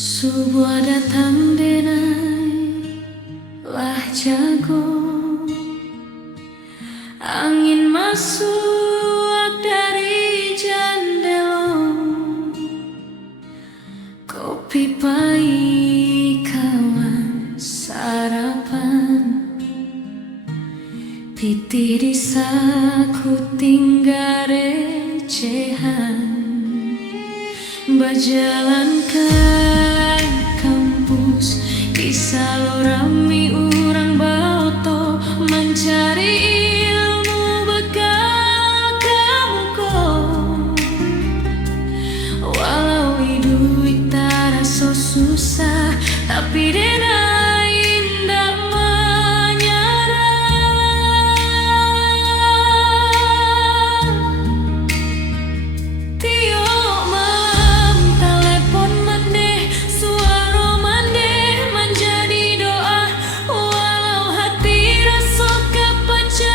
Subuh datang denai lah jago, angin masuk dari jendela, kopi pahit kawan sarapan, piti disaku tinggal recehan, berjalan ke kampus di salurami urang bauto mencari ilmu bekal kamuko, walau hidup tak so susah tapi denai indah menyerah. Tio malam telepon mendeh, suara mendeh menjadi doa, walau hati rasa kepecah.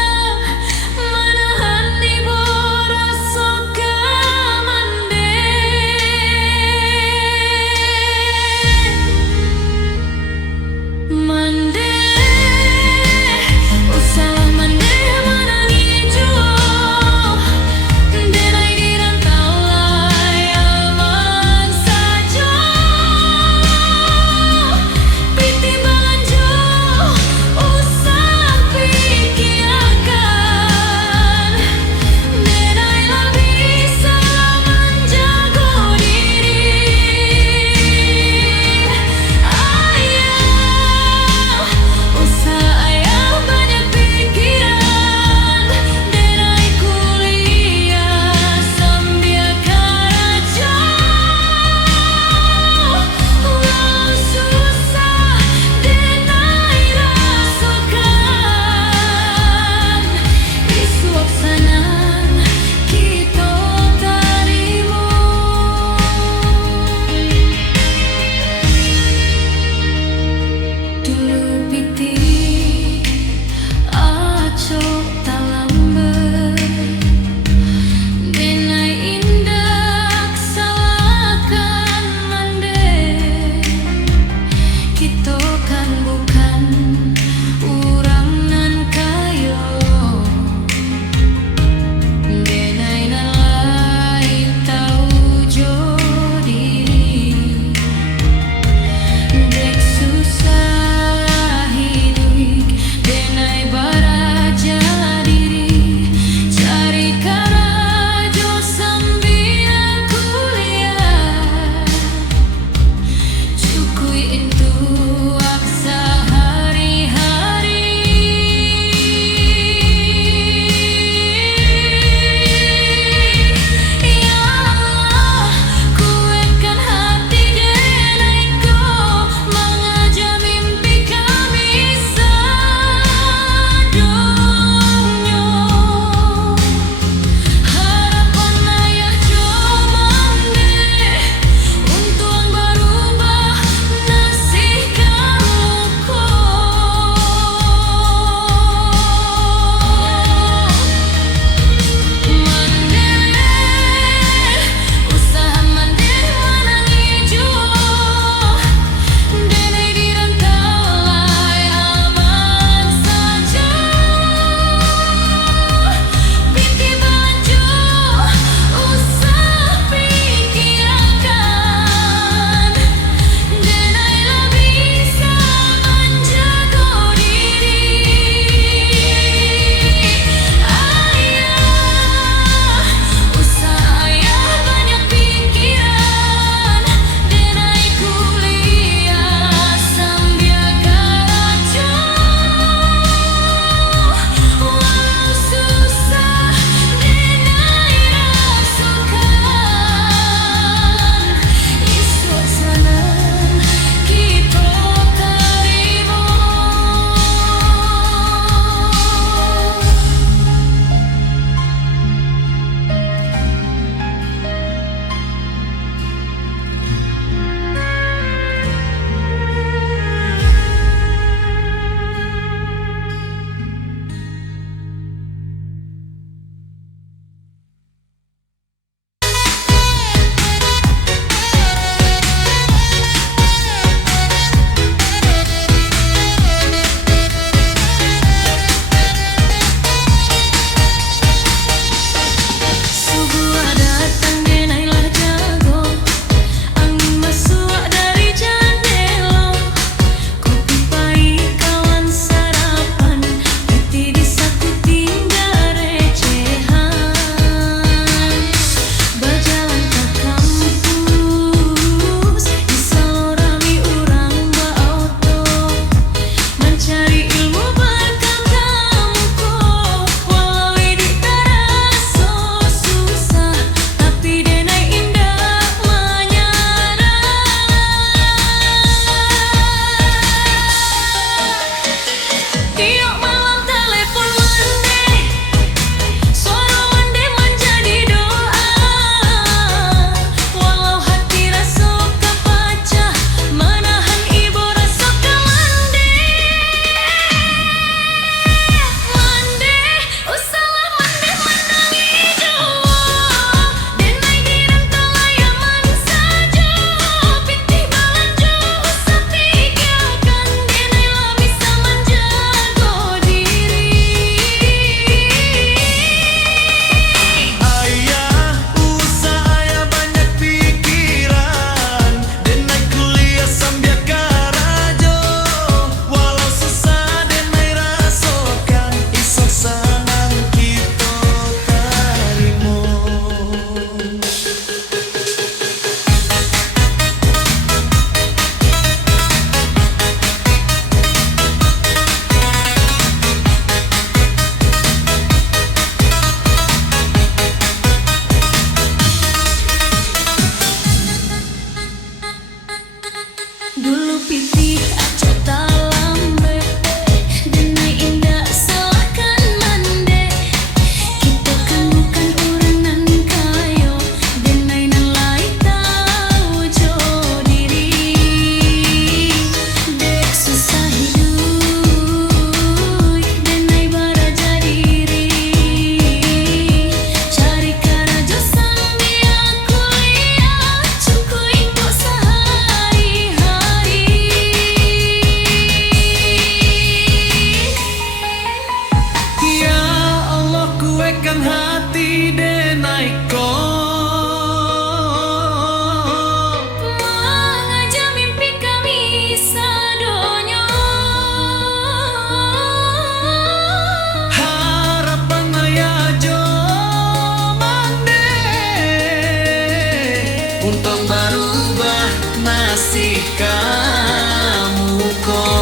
untuk berubah nasib kamu kok.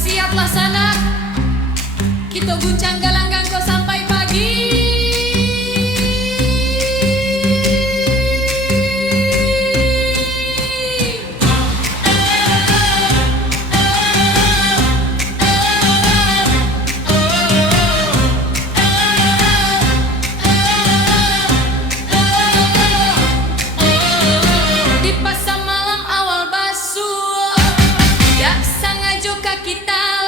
Siaplah sanak, kita guncang galanggang kau sampai pagi. Di pasar malam awal basuh, dak sangajo kita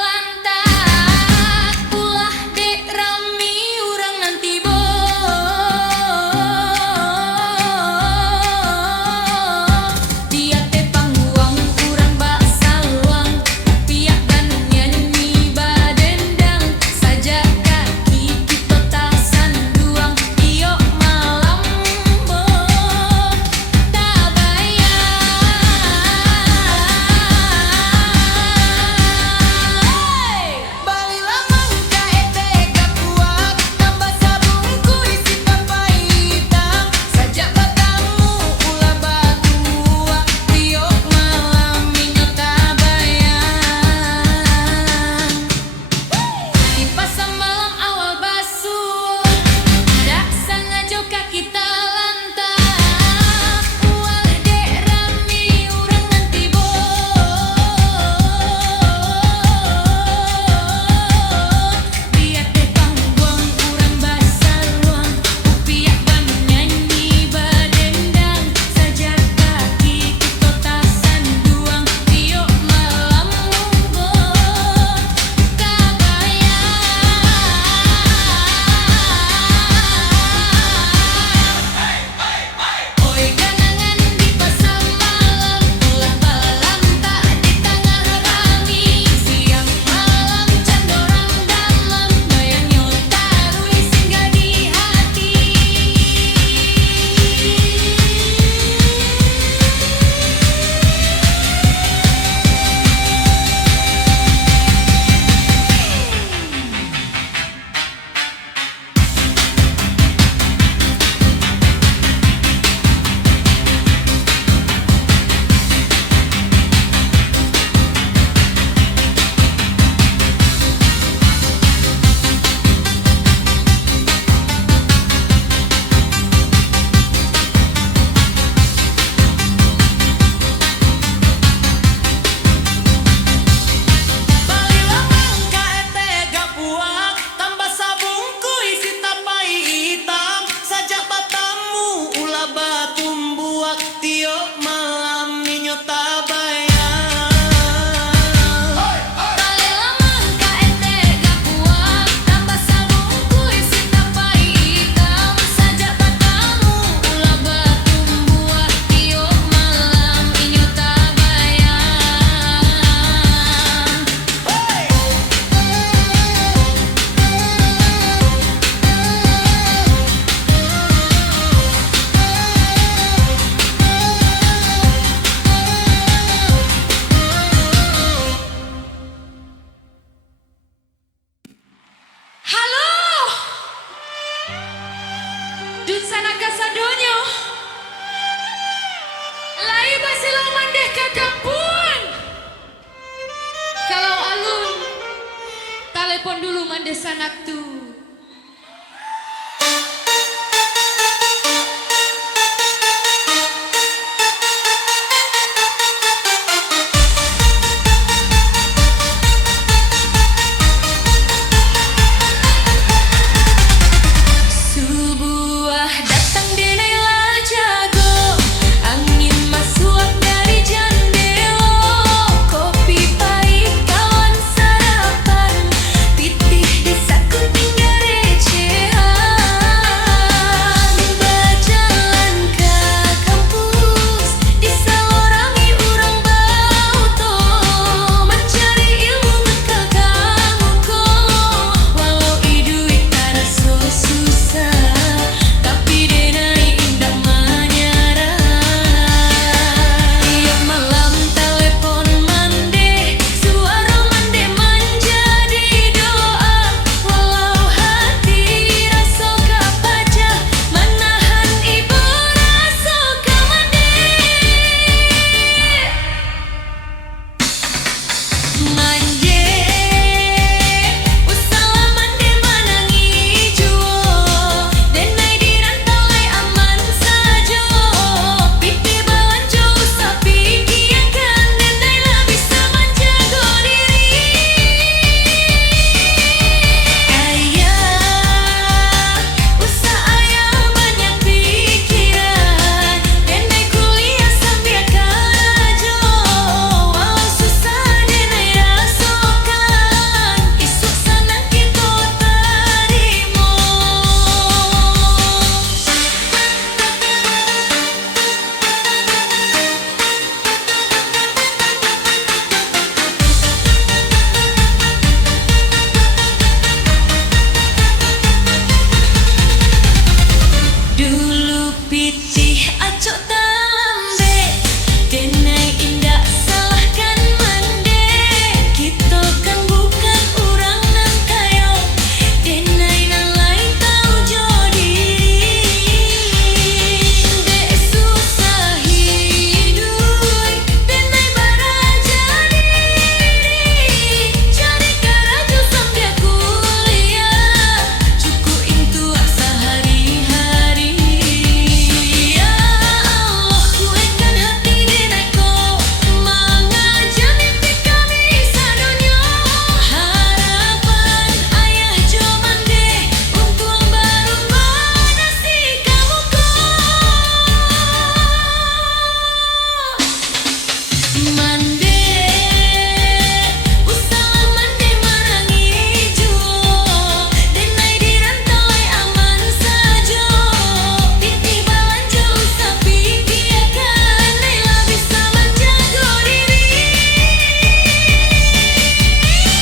telepon dulu mandesanak tuh. Sebuah datang di Dulu pitih acok talambe, denai indak salahkan mande. Kita kan bukan orang nan kayo, denai nan lain tahu jo diri. Dek susah hidup, denai baraja diri. Cari karajo sambil kuliah, cukup itu sehari-hari. Ya Allah, kuatkan hati denaiku, mengajar mimpi kami sadunya. Harapan ayah jo mande, untuk baru nasi kamuku. Mande, usaha mande marangi jo, denai dirantau aman saja. Titih balanja usah pikirkan, Laila bisa menjaga diri.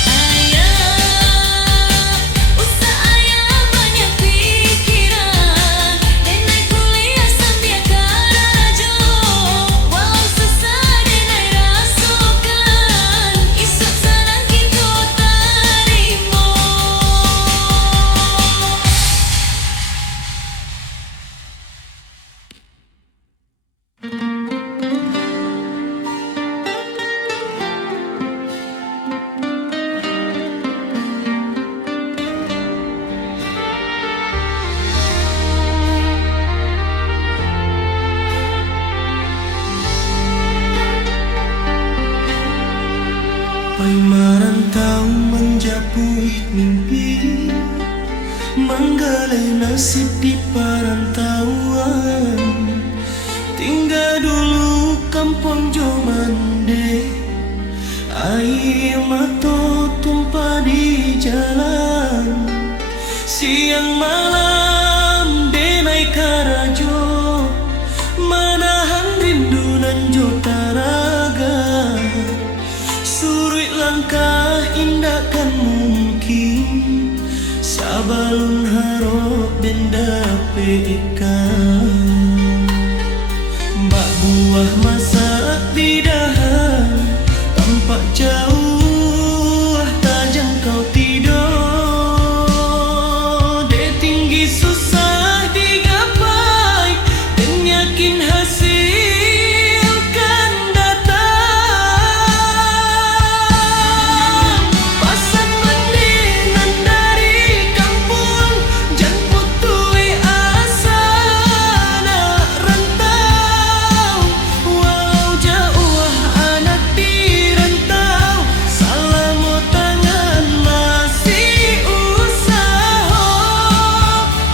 Ayah, usah ayah banyak pikiran, denai kuliah sambil karajo. Walau susah denai rasakan, isok senang kita terima. Pai merantau menjapui mimpi, menggalai nasib di perantauan. Tinggal dulu kampung Jomande, air mata tumpah di jalan. Siang malam denai karajo, menahan rindu nan jo taraga. Surut langkah indah kan mungkin, sabalun harap benda pekan. Bak buah masak di dahan, tampak jauh tak jangkau tidur. Dek tinggi susah digapai, dan yakin hasil kan datang. Pasan mandi nan dari kampung, jan putui asa nak rantau. Walau jauh anak dirantau, salamu tangan masih usaha.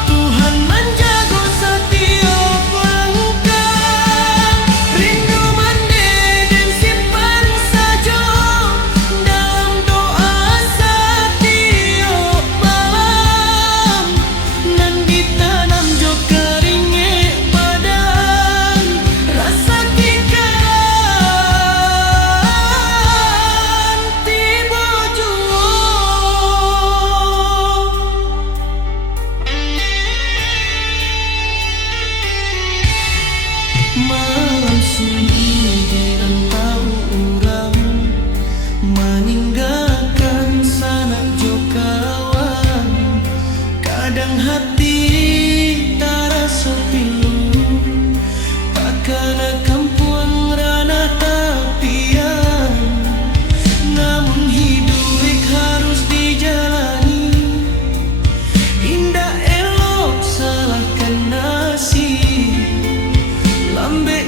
Tuhan menjaga setiap langkah, rindu mande dan simpan saja dalam doa setiap malam. Nan ditanam jo keringat badan, rasa kikaran tiba jua. Malam sunyi dirantau orang, meninggalkan sanak jo kawan. Kadang hati tak rasa pilu, takkan kampung ranah tapian. Namun hidup harus dijalani, indah elok salahkan nasib. Lambe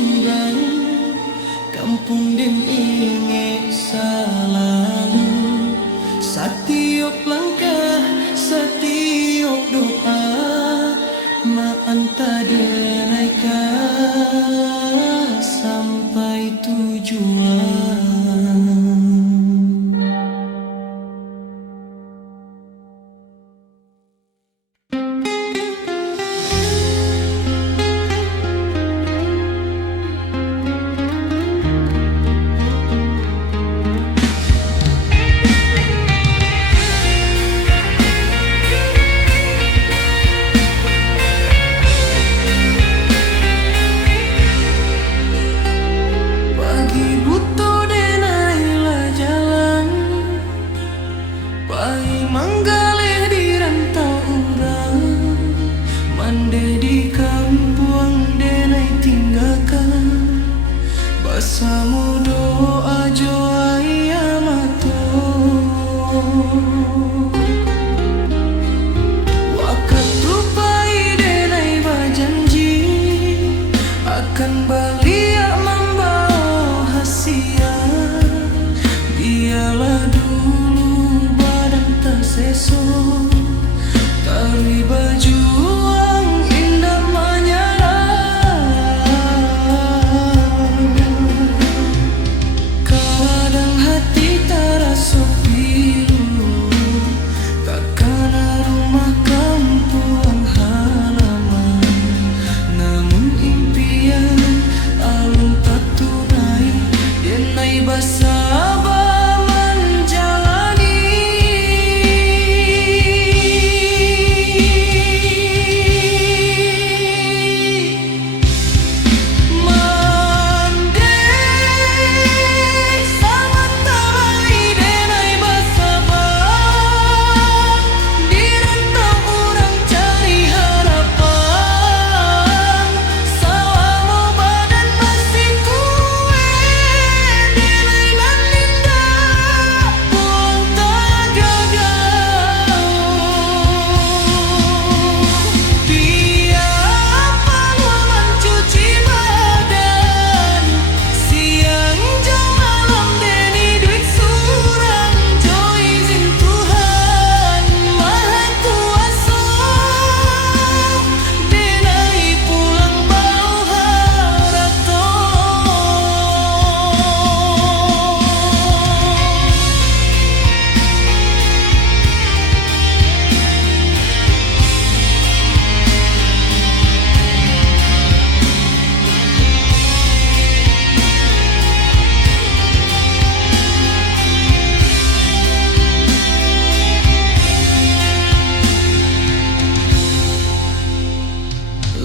surang kampung den inge selalu. Setiap langkah, setiap doa anta denaikan sampai tujuan. Manggalih di rantau urang, mande di kampung denai tinggalkan. Basamu doa joa iya mato, wakat tupai denai bajanji akan balik membawa hasia. Biarlah sesok tari berjuang indah menyerah. Kadang hati terasa pilu, takkan rumah kampung halaman. Namun impian alun tak tunai, denai basah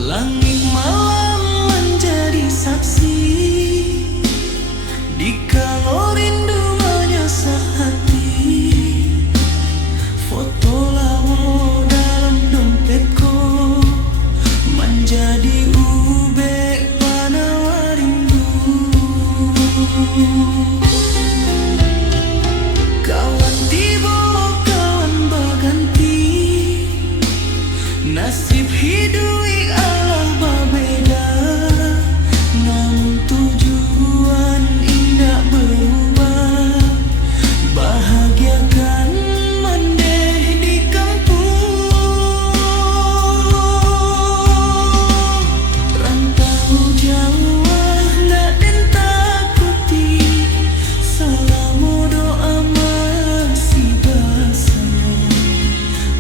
langit malam menjadi saksi dikalau rindu menyesat hati. Foto lama dalam dompetku menjadi ubek penawar rindu. Kawan tiba kawan berganti, nasib hidup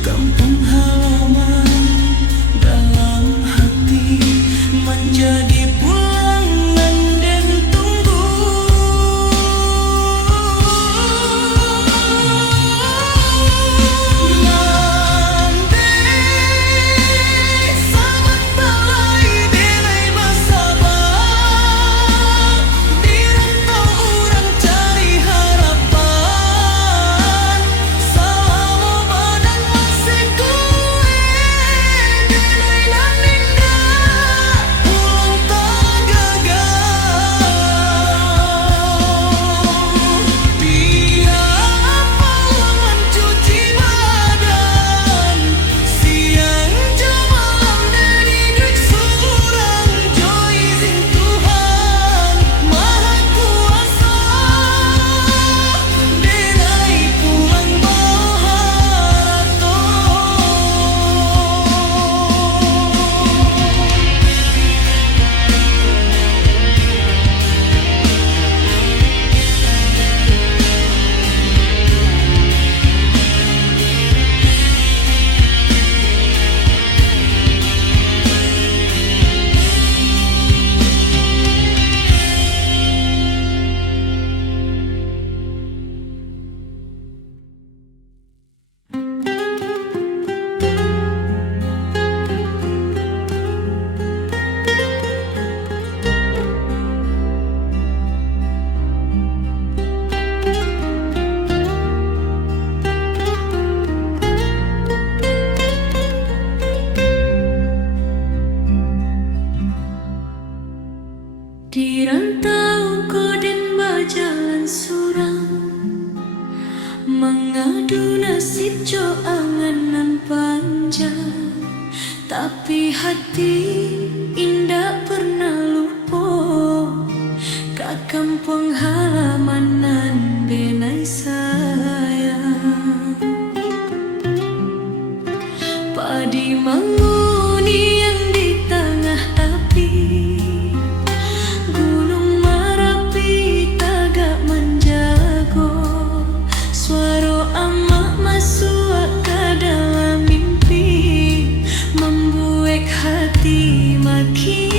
kampung halaman dalam hati. hati indah pernah lupa ke kampung halamanan benai sayang. Padi manguni yang di tengah api, Gunung Merapi tagak menjago, suara amak masuk ke dalam mimpi, membuat hati makin